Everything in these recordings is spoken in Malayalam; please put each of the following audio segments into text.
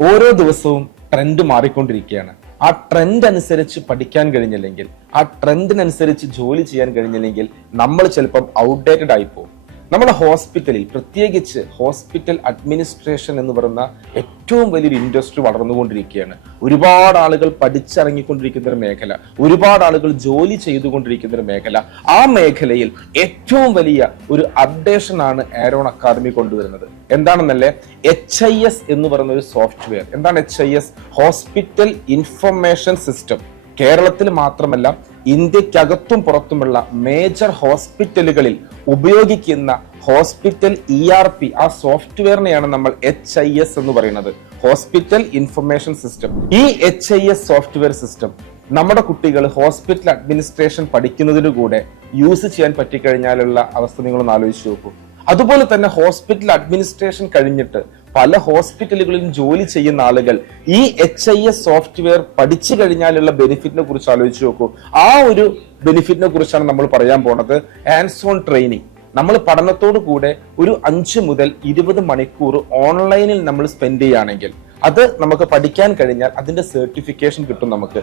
ഓരോ ദിവസവും ട്രെൻഡ് മാറിക്കൊണ്ടിരിക്കുകയാണ്. ആ ട്രെൻഡ് അനുസരിച്ച് പഠിക്കാൻ കഴിഞ്ഞില്ലെങ്കിൽ, ആ ട്രെൻഡിനനുസരിച്ച് ജോലി ചെയ്യാൻ കഴിഞ്ഞില്ലെങ്കിൽ നമ്മൾ ചിലപ്പം ഔട്ട്ഡേറ്റഡ് ആയി പോകും. നമ്മുടെ ഹോസ്പിറ്റലിൽ, പ്രത്യേകിച്ച് ഹോസ്പിറ്റൽ അഡ്മിനിസ്ട്രേഷൻ എന്ന് പറയുന്ന ഏറ്റവും വലിയൊരു ഇൻഡസ്ട്രി വളർന്നുകൊണ്ടിരിക്കുകയാണ്. ഒരുപാട് ആളുകൾ പഠിച്ചിറങ്ങിക്കൊണ്ടിരിക്കുന്ന ഒരു മേഖല, ഒരുപാട് ആളുകൾ ജോലി ചെയ്തുകൊണ്ടിരിക്കുന്ന ഒരു മേഖല. ആ മേഖലയിൽ ഏറ്റവും വലിയ ഒരു അപ്ഡേഷൻ ആണ് ആരോൺ അക്കാദമി കൊണ്ടുവരുന്നത്. എന്താണെന്നല്ലേ, HIS എന്ന് പറയുന്ന ഒരു സോഫ്റ്റ്വെയർ. എന്താണ് HIS? Hospital information system. കേരളത്തിൽ മാത്രമല്ല, ഇന്ത്യക്കകത്തും പുറത്തുമുള്ള മേജർ ഹോസ്പിറ്റലുകളിൽ ഉപയോഗിക്കുന്ന ഹോസ്പിറ്റൽ ERP, ആ സോഫ്റ്റ്വെയറിനെയാണ് നമ്മൾ HIS എന്ന് പറയുന്നത്, ഹോസ്പിറ്റൽ ഇൻഫർമേഷൻ സിസ്റ്റം. ഈ HIS സോഫ്റ്റ്വെയർ സിസ്റ്റം നമ്മുടെ കുട്ടികൾ ഹോസ്പിറ്റൽ അഡ്മിനിസ്ട്രേഷൻ പഠിക്കുന്നതിന് കൂടെ യൂസ് ചെയ്യാൻ പറ്റിക്കഴിഞ്ഞാലുള്ള അവസ്ഥ നിങ്ങളൊന്ന് ആലോചിച്ച് നോക്കൂ. അതുപോലെ തന്നെ ഹോസ്പിറ്റൽ അഡ്മിനിസ്ട്രേഷൻ കഴിഞ്ഞിട്ട് പല ഹോസ്പിറ്റലുകളിലും ജോലി ചെയ്യുന്ന ആളുകൾ ഈ HIS സോഫ്റ്റ്വെയർ പഠിച്ചു കഴിഞ്ഞാലുള്ള ബെനിഫിറ്റിനെ കുറിച്ച് ആലോചിച്ച് നോക്കൂ. ആ ഒരു ബെനിഫിറ്റിനെ കുറിച്ചാണ് നമ്മൾ പറയാൻ പോണത്. Hands on training. നമ്മൾ പഠനത്തോടു കൂടെ ഒരു 5 മുതൽ 20 മണിക്കൂർ ഓൺലൈനിൽ നമ്മൾ സ്പെൻഡ് ചെയ്യുകയാണെങ്കിൽ അത് നമുക്ക് പഠിക്കാൻ കഴിഞ്ഞാൽ അതിന്റെ സർട്ടിഫിക്കേഷൻ കിട്ടും. നമുക്ക്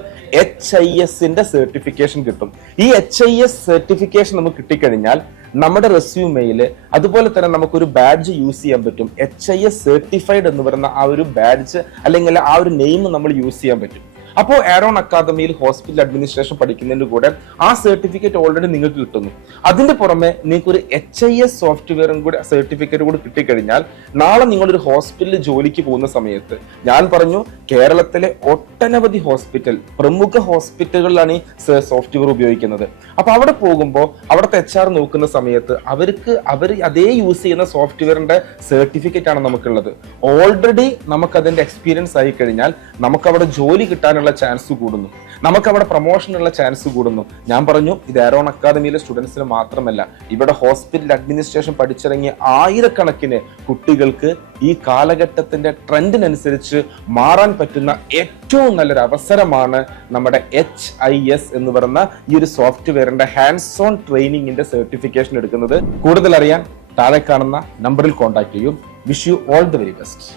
HISന്റെ സർട്ടിഫിക്കേഷൻ കിട്ടും. ഈ HIS സർട്ടിഫിക്കേഷൻ നമുക്ക് കിട്ടിക്കഴിഞ്ഞാൽ നമ്മുടെ റെസ്യൂമെയിൽ അതുപോലെ തന്നെ നമുക്കൊരു ബാഡ്ജ് യൂസ് ചെയ്യാൻ പറ്റും. HIS സർട്ടിഫൈഡ് എന്ന് പറയുന്ന ആ ഒരു ബാഡ്ജ് അല്ലെങ്കിൽ ആ ഒരു നെയിം നമ്മൾ യൂസ് ചെയ്യാൻ പറ്റും. അപ്പോൾ ആരോൺ അക്കാദമിയിൽ ഹോസ്പിറ്റൽ അഡ്മിനിസ്ട്രേഷൻ പഠിക്കുന്നതിന്റെ കൂടെ ആ സർട്ടിഫിക്കറ്റ് ഓൾറെഡി നിങ്ങൾക്ക് കിട്ടുന്നു. അതിന്റെ പുറമെ നിങ്ങൾക്ക് ഒരു HIS സോഫ്റ്റ്വെയറും കൂടെ സർട്ടിഫിക്കറ്റ് കൂടി കിട്ടിക്കഴിഞ്ഞാൽ നാളെ നിങ്ങളൊരു ഹോസ്പിറ്റലിൽ ജോലിക്ക് പോകുന്ന സമയത്ത്, ഞാൻ പറഞ്ഞു കേരളത്തിലെ ഒട്ടനവധി ഹോസ്പിറ്റൽ, പ്രമുഖ ഹോസ്പിറ്റലുകളിലാണ് ഈ സോഫ്റ്റ്വെയർ ഉപയോഗിക്കുന്നത്. അപ്പൊ അവിടെ പോകുമ്പോൾ അവിടുത്തെ HR നോക്കുന്ന സമയത്ത് അവർ അതേ യൂസ് ചെയ്യുന്ന സോഫ്റ്റ്വെയറിന്റെ സർട്ടിഫിക്കറ്റ് ആണ് നമുക്കുള്ളത്. ഓൾറെഡി നമുക്ക് അതിന്റെ എക്സ്പീരിയൻസ് ആയി കഴിഞ്ഞാൽ നമുക്ക് അവിടെ ജോലി കിട്ടാനുള്ള ചാൻസ് കൂടുന്നു, നമുക്ക് അവിടെ പ്രൊമോഷനുള്ള ചാൻസ് കൂടുന്നു. ഞാൻ പറഞ്ഞു, ഇത് ആരോൺ അക്കാദമിയിലെ സ്റ്റുഡൻസിന് മാത്രമല്ല, ഇവിടെ ഹോസ്പിറ്റൽ അഡ്മിനിസ്ട്രേഷൻ പഠിച്ചിറങ്ങിയ ആയിരക്കണക്കിന് കുട്ടികൾക്ക് ഈ കാലഘട്ടത്തിന്റെ ട്രെൻഡിനനുസരിച്ച് മാറാൻ പറ്റുന്ന ഏറ്റവും നല്ലൊരു അവസരമാണ് നമ്മുടെ HIS എന്ന് പറയുന്ന ഈ ഒരു സോഫ്റ്റ്വെയറിന്റെ ഹാൻഡ്സ് ഓൺ ട്രെയിനിങ്ങിന്റെ സർട്ടിഫിക്കേഷൻ എടുക്കുന്നത്. കൂടുതൽ അറിയാൻ താഴെ കാണുന്ന നമ്പറിൽ കോൺടാക്ട് ചെയ്യും. Wish you all the very best.